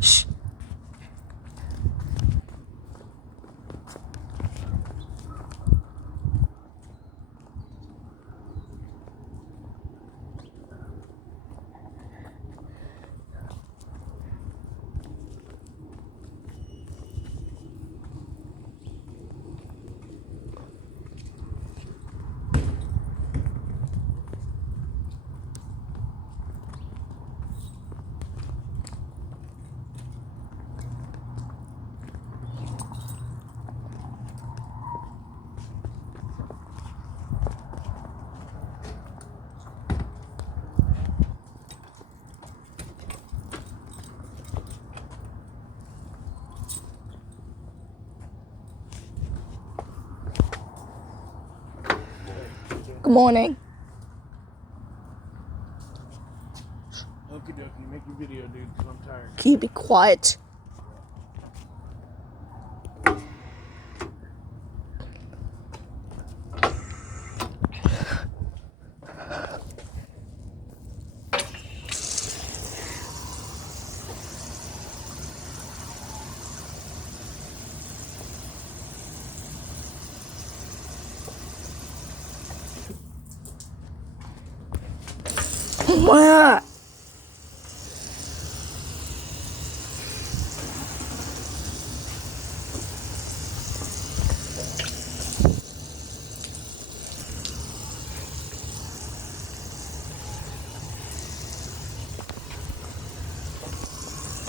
Shh. Good morning. Okie dokie, make your video, dude, because I'm tired. Can you be quiet? What?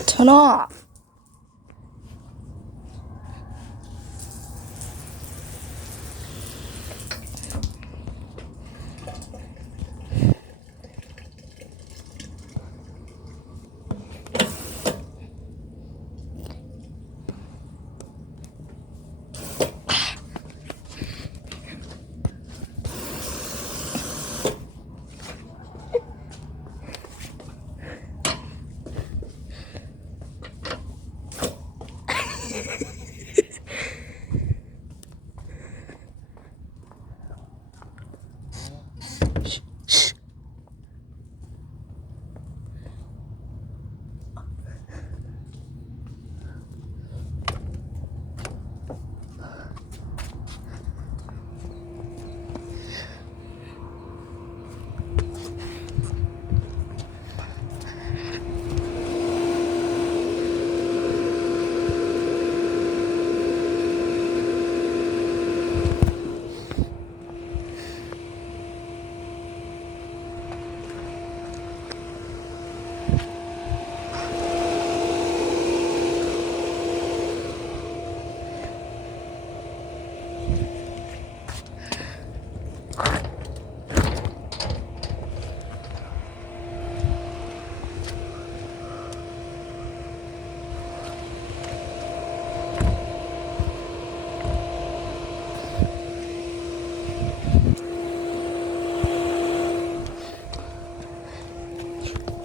Turn off. Shh. Shh.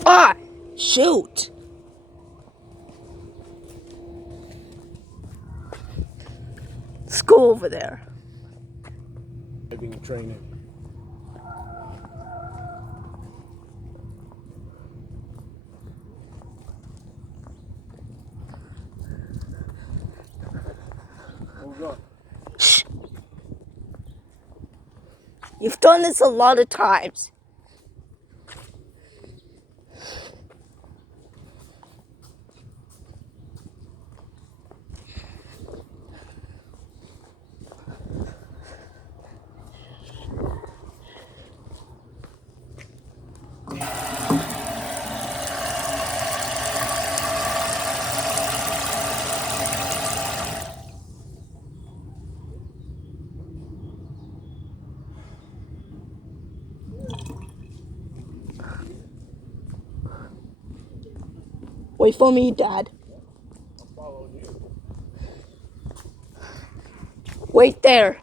Ah! Shoot! Let's go over there. Driving training. Hold on. Shh. You've done this a lot of times. Wait for me, Dad. I'm following you. Wait there.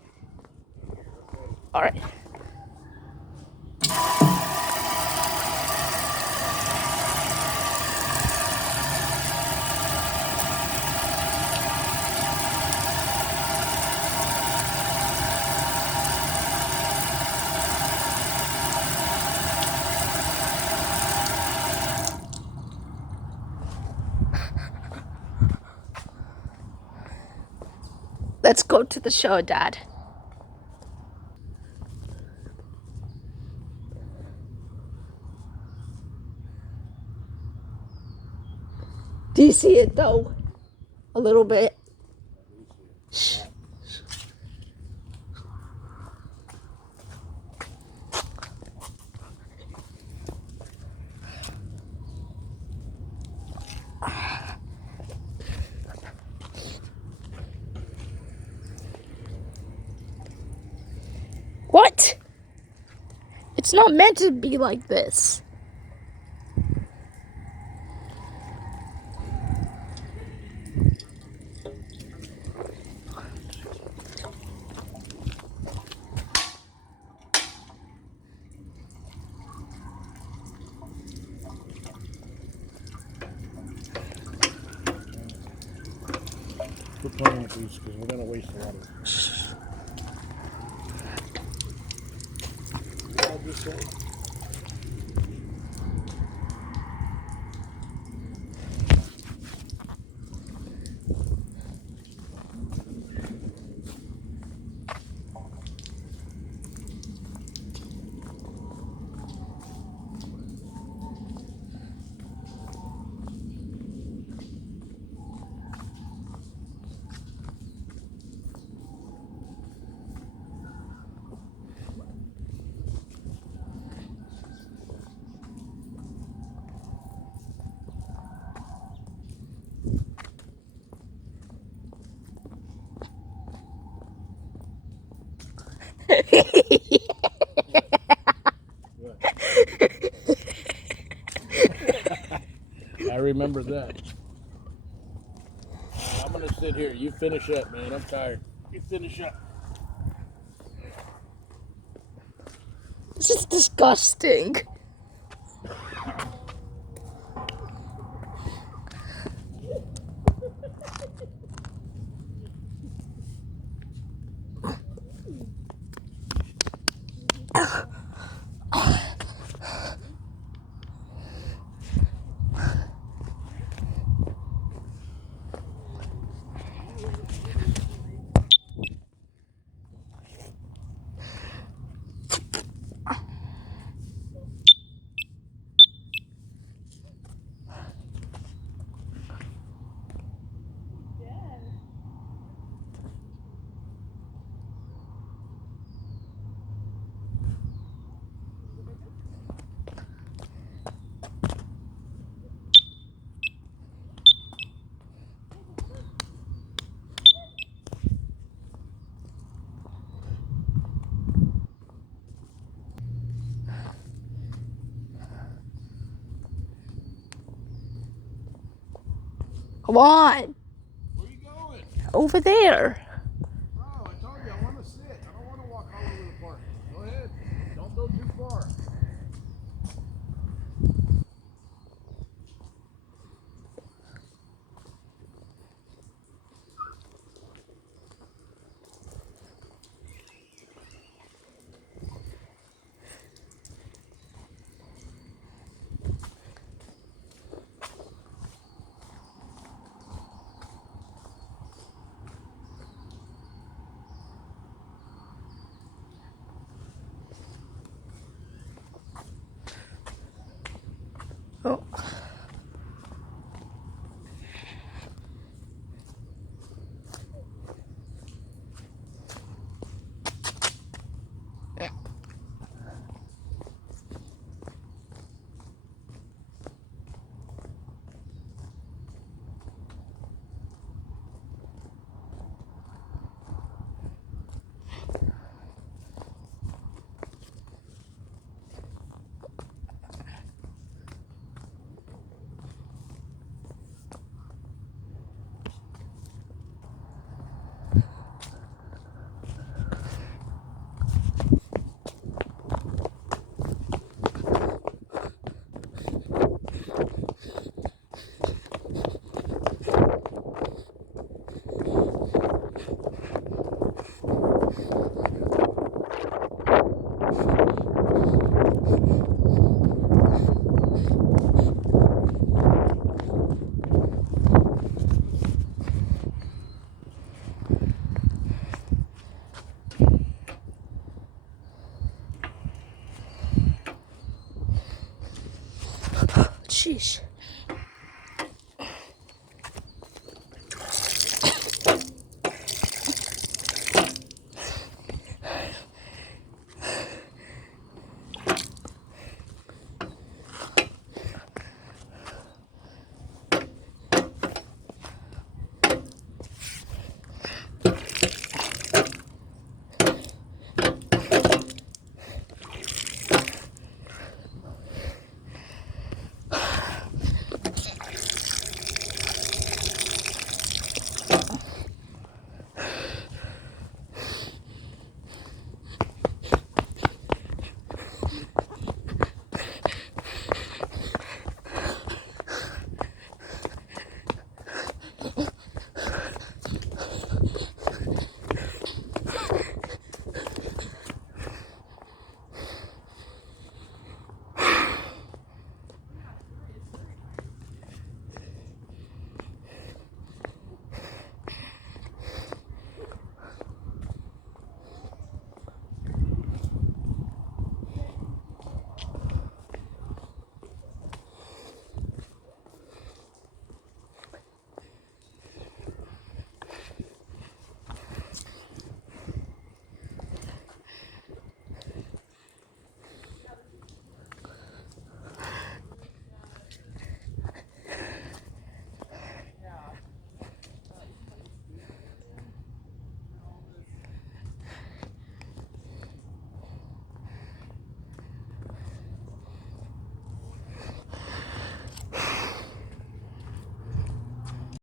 Alright. Let's go to the show, Dad. Do you see it though? A little bit. Shh. What? It's not meant to be like this. Quit playing with these because we're gonna waste a lot of it. What did I just say? I remember that. I'm gonna sit here. You finish up, man. I'm tired. You finish up. This is disgusting. Come on. Where you going? Over there. Oh, I told you I want to sit. I don't want to walk all over the park. Go ahead. Don't go too far. Sheesh.